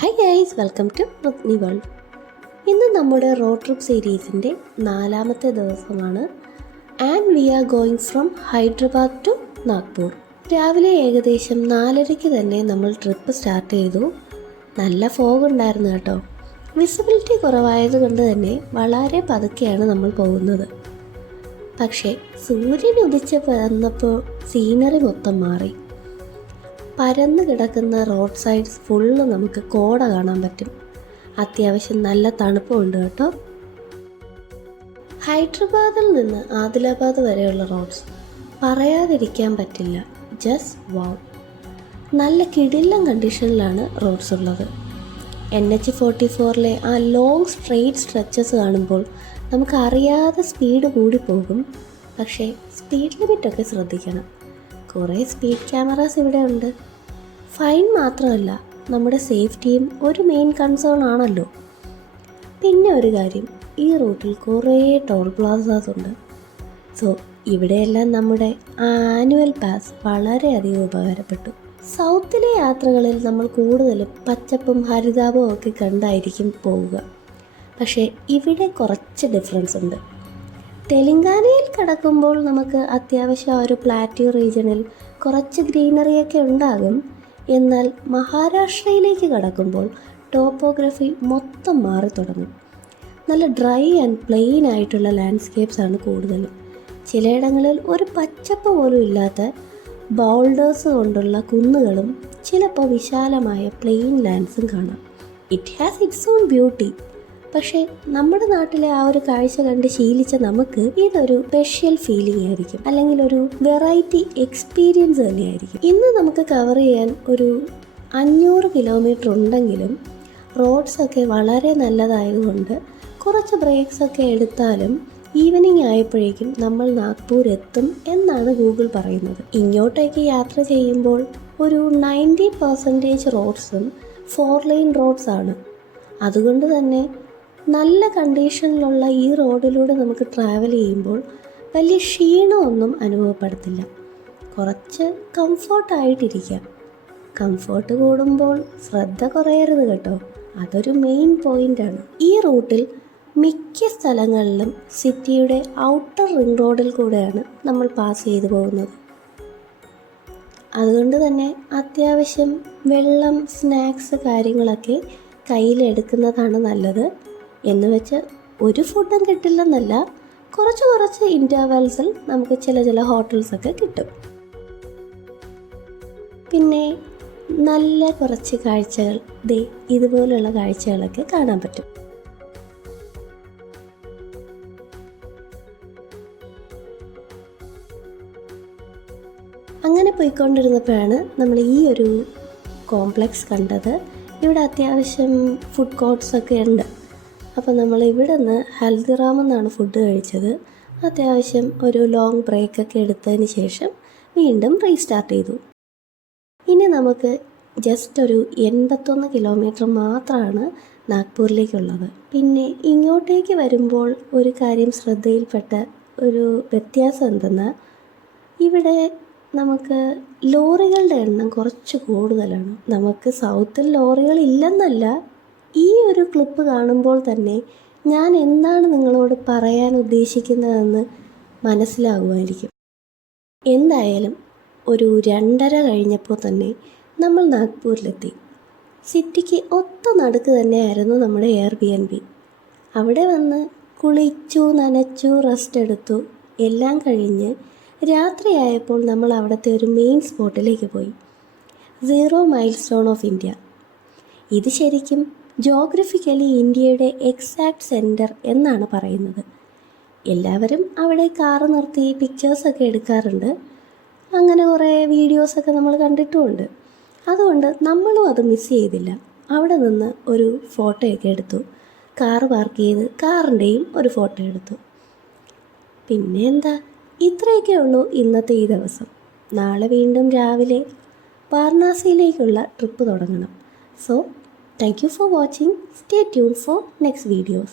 Hi guys, welcome to Rukni world. ഇന്ന് നമ്മുടെ road trip സീരീസിൻ്റെ 4ാമത്തെ ദിവസമാണ്. And we are going from Hyderabad to Nagpur. രാവിലെ ഏകദേശം 4:30 തന്നെ നമ്മൾ ട്രിപ്പ് സ്റ്റാർട്ട് ചെയ്തു. നല്ല ഫോഗ് ഉണ്ടായിരുന്നു കേട്ടോ. വിസിബിലിറ്റി കുറവായതുകൊണ്ട് തന്നെ വളരെ പതുക്കെയാണ് നമ്മൾ പോകുന്നത്. പക്ഷേ സൂര്യൻ ഉദിച്ച് വന്നപ്പോൾ സീനറി മൊത്തം മാറി. പരന്ന് കിടക്കുന്ന റോഡ് സൈഡ്സ് ഫുള്ള് നമുക്ക് കോട കാണാൻ പറ്റും. അത്യാവശ്യം നല്ല തണുപ്പുണ്ട് കേട്ടോ. ഹൈദരാബാദിൽ നിന്ന് ആദിലാബാദ് വരെയുള്ള റോഡ്സ് പറയാതിരിക്കാൻ പറ്റില്ല. ജസ്റ്റ് വാവ്. നല്ല കിടിലൻ കണ്ടീഷനിലാണ് റോഡ്സ് ഉള്ളത്. NH-44 ആ ലോങ് സ്ട്രെയിറ്റ് സ്ട്രെച്ചസ് കാണുമ്പോൾ നമുക്കറിയാതെ സ്പീഡ് കൂടിപ്പോകും. പക്ഷേ സ്പീഡ് ലിമിറ്റൊക്കെ ശ്രദ്ധിക്കണം. കുറേ സ്പീഡ് ക്യാമറാസ് ഇവിടെ ഉണ്ട്. ഫൈൻ മാത്രമല്ല, നമ്മുടെ സേഫ്റ്റിയും ഒരു മെയിൻ കൺസേൺ ആണല്ലോ. പിന്നെ ഒരു കാര്യം, ഈ റൂട്ടിൽ കുറേ ടോൾ പ്ലാസാസ് ഉണ്ട്. സോ ഇവിടെയെല്ലാം നമ്മുടെ ആനുവൽ പാസ് വളരെയധികം ഉപകാരപ്പെട്ടു. സൗത്തിലെ യാത്രകളിൽ നമ്മൾ കൂടുതലും പച്ചപ്പും ഹരിതാപവും ഒക്കെ കണ്ടായിരിക്കും പോവുക. പക്ഷേ ഇവിടെ കുറച്ച് ഡിഫറൻസ് ഉണ്ട്. തെലങ്കാനയിൽ കടക്കുമ്പോൾ നമുക്ക് അത്യാവശ്യം ഒരു പ്ലാറ്റ്യൂ റീജിയണിൽ കുറച്ച് ഗ്രീനറിയൊക്കെ ഉണ്ടാകും. എന്നാൽ മഹാരാഷ്ട്രയിലേക്ക് കടക്കുമ്പോൾ ടോപ്പോഗ്രഫി മൊത്തം മാറി തുടങ്ങും. നല്ല ഡ്രൈ ആൻഡ് പ്ലെയിൻ ആയിട്ടുള്ള ലാൻഡ്സ്കേപ്സ് ആണ് കൂടുതലും. ചിലയിടങ്ങളിൽ ഒരു പച്ചപ്പ് പോലും ഇല്ലാത്ത ബൗൾഡേഴ്സ് കൊണ്ടുള്ള കുന്നുകളും ചിലപ്പോൾ വിശാലമായ പ്ലെയിൻ ലാൻഡ്സും കാണാം. It has it's on beauty. പക്ഷേ നമ്മുടെ നാട്ടിലെ ആ ഒരു കാഴ്ച കണ്ട് ശീലിച്ച നമുക്ക് ഇതൊരു സ്പെഷ്യൽ ഫീലിംഗ് ആയിരിക്കും, അല്ലെങ്കിൽ ഒരു വെറൈറ്റി എക്സ്പീരിയൻസ് തന്നെയായിരിക്കും. ഇന്ന് നമുക്ക് കവർ ചെയ്യാൻ ഒരു 500 കിലോമീറ്റർ ഉണ്ടെങ്കിലും റോഡ്സൊക്കെ വളരെ നല്ലതായതുകൊണ്ട് കുറച്ച് ബ്രേക്സൊക്കെ എടുത്താലും ഈവനിങ് ആയപ്പോഴേക്കും നമ്മൾ നാഗ്പൂർ എത്തും എന്നാണ് ഗൂഗിൾ പറയുന്നത്. ഇങ്ങോട്ടേക്ക് യാത്ര ചെയ്യുമ്പോൾ ഒരു 90% റോഡ്സും 4 ലൈൻ റോഡ്സ് ആണ്. അതുകൊണ്ട് തന്നെ നല്ല കണ്ടീഷനിലുള്ള ഈ റോഡിലൂടെ നമുക്ക് ട്രാവൽ ചെയ്യുമ്പോൾ വലിയ ക്ഷീണമൊന്നും അനുഭവപ്പെടത്തില്ല. കുറച്ച് കംഫർട്ടായിട്ടിരിക്കാം. കംഫർട്ട് കൂടുമ്പോൾ ശ്രദ്ധ കുറയരുത് കേട്ടോ, അതൊരു മെയിൻ പോയിൻ്റാണ്. ഈ റൂട്ടിൽ മിക്ക സ്ഥലങ്ങളിലും സിറ്റിയുടെ ഔട്ടർ റിംഗ് റോഡിൽ കൂടെയാണ് നമ്മൾ പാസ് ചെയ്തു പോകുന്നത്. അതുകൊണ്ട് തന്നെ അത്യാവശ്യം വെള്ളം, സ്നാക്സ് കാര്യങ്ങളൊക്കെ കയ്യിലെടുക്കുന്നതാണ് നല്ലത്. എന്ന് വെച്ച് ഒരു ഫുഡും കിട്ടില്ലെന്നല്ല, കുറച്ച് ഇൻ്റർവെൽസിൽ നമുക്ക് ചില ഹോട്ടൽസൊക്കെ കിട്ടും. പിന്നെ നല്ല കുറച്ച് കാഴ്ചകൾ, ഇതുപോലുള്ള കാഴ്ചകളൊക്കെ കാണാൻ പറ്റും. അങ്ങനെ പോയിക്കൊണ്ടിരുന്നപ്പോഴാണ് നമ്മൾ ഈ ഒരു കോംപ്ലക്സ് കണ്ടത്. ഇവിടെ അത്യാവശ്യം ഫുഡ് കോർട്ട്സൊക്കെ ഉണ്ട്. അപ്പോൾ നമ്മൾ ഇവിടെ നിന്ന് ഹൽദിറാം എന്നാണ് ഫുഡ് കഴിച്ചത്. അത്യാവശ്യം ഒരു ലോങ് ബ്രേക്കൊക്കെ എടുത്തതിന് ശേഷം വീണ്ടും റീസ്റ്റാർട്ട് ചെയ്തു. ഇനി നമുക്ക് ജസ്റ്റ് ഒരു 81 കിലോമീറ്റർ മാത്രമാണ് നാഗ്പൂരിലേക്കുള്ളത്. പിന്നെ ഇങ്ങോട്ടേക്ക് വരുമ്പോൾ ഒരു കാര്യം ശ്രദ്ധയിൽപ്പെട്ട ഒരു വ്യത്യാസം എന്തെന്നാൽ, ഇവിടെ നമുക്ക് ലോറികളുടെ എണ്ണം കുറച്ച് കൂടുതലാണ്. നമുക്ക് സൗത്തിൽ ലോറികൾ ഇല്ലെന്നല്ല, ഈ ഒരു ക്ലിപ്പ് കാണുമ്പോൾ തന്നെ ഞാൻ എന്താണ് നിങ്ങളോട് പറയാൻ ഉദ്ദേശിക്കുന്നതെന്ന് മനസ്സിലാകുമായിരിക്കും. എന്തായാലും ഒരു 2:30 കഴിഞ്ഞപ്പോൾ തന്നെ നമ്മൾ നാഗ്പൂരിലെത്തി. സിറ്റിക്ക് ഒത്ത നടുക്ക് തന്നെയായിരുന്നു നമ്മുടെ Airbnb. അവിടെ വന്ന് കുളിച്ചു, നനച്ചു, റെസ്റ്റ് എടുത്തു. എല്ലാം കഴിഞ്ഞ് രാത്രിയായപ്പോൾ നമ്മൾ അവിടുത്തെ ഒരു മെയിൻ സ്പോട്ടിലേക്ക് പോയി. 0 മൈൽ സ്റ്റോൺ ഓഫ് ഇന്ത്യ. ഇത് ശരിക്കും ജോഗ്രഫിക്കലി ഇന്ത്യയുടെ എക്സാക്ട് സെൻറ്റർ എന്നാണ് പറയുന്നത്. എല്ലാവരും അവിടെ കാറ് നിർത്തി പിക്ചേഴ്സൊക്കെ എടുക്കാറുണ്ട്. അങ്ങനെ കുറേ വീഡിയോസൊക്കെ നമ്മൾ കണ്ടിട്ടുമുണ്ട്. അതുകൊണ്ട് നമ്മളും അത് മിസ് ചെയ്തില്ല. അവിടെ നിന്ന് ഒരു ഫോട്ടോയൊക്കെ എടുത്തു. കാറ് പാർക്ക് ചെയ്ത് കാറിൻ്റെയും ഒരു ഫോട്ടോ എടുത്തു. പിന്നെ എന്താ, ഇത്രയൊക്കെ ഉള്ളൂ ഇന്നത്തെ ഈ ദിവസം. നാളെ വീണ്ടും രാവിലെ വാരണാസിയിലേക്കുള്ള ട്രിപ്പ് തുടങ്ങണം. So thank you for watching. Stay tuned for next videos.